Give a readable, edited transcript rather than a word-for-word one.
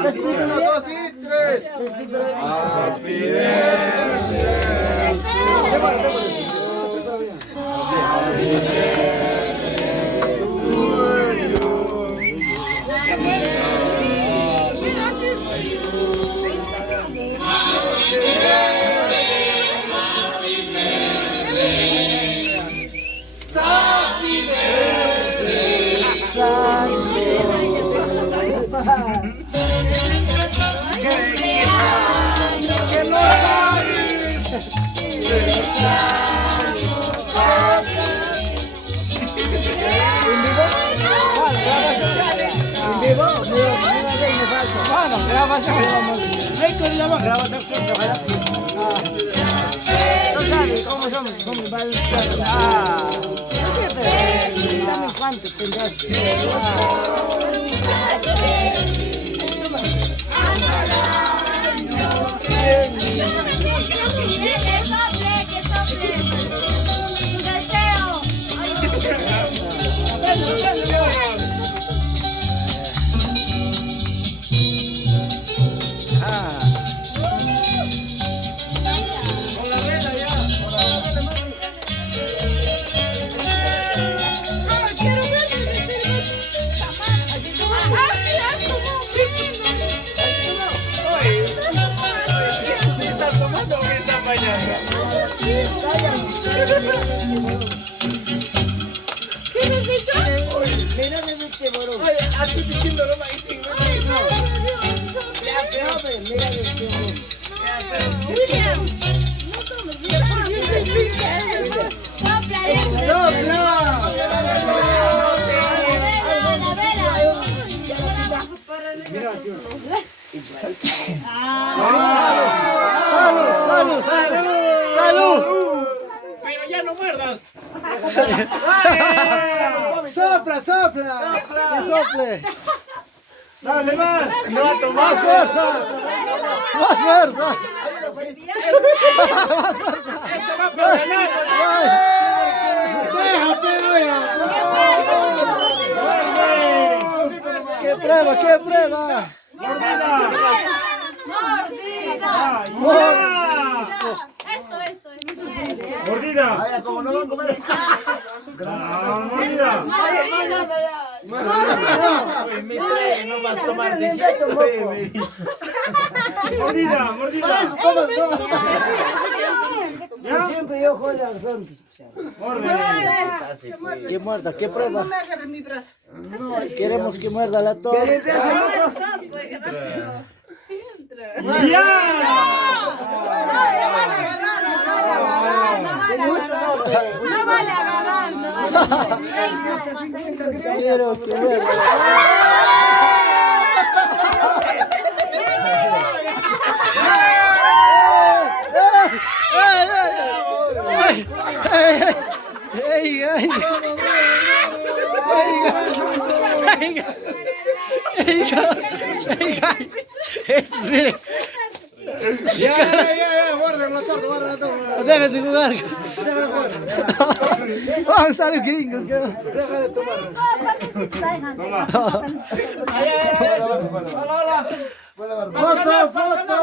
Uno, dos y tres. Happy Pero ya no muerdas. Sopla, sopla. Que sople. Dale más. Más fuerza. Más fuerza. Más fuerza. Esto va para ganar. ¡Qué prueba, qué prueba! Mordida. Mordida. Como no van a comer. Mordida. No vas a tomar Mordida, mordida. Siempre yo juego a los santos. Que muerda, que prueba. No, queremos que muerda la torre. ¡Ya! No vale agarrar, no vale. Quiero que muerda. Ya, guarda la torta, guarda la torta. Debes de jugar. Vamos a los gringos, creo. Deja de tomar. Toma. Hola, hola. Foto, foto.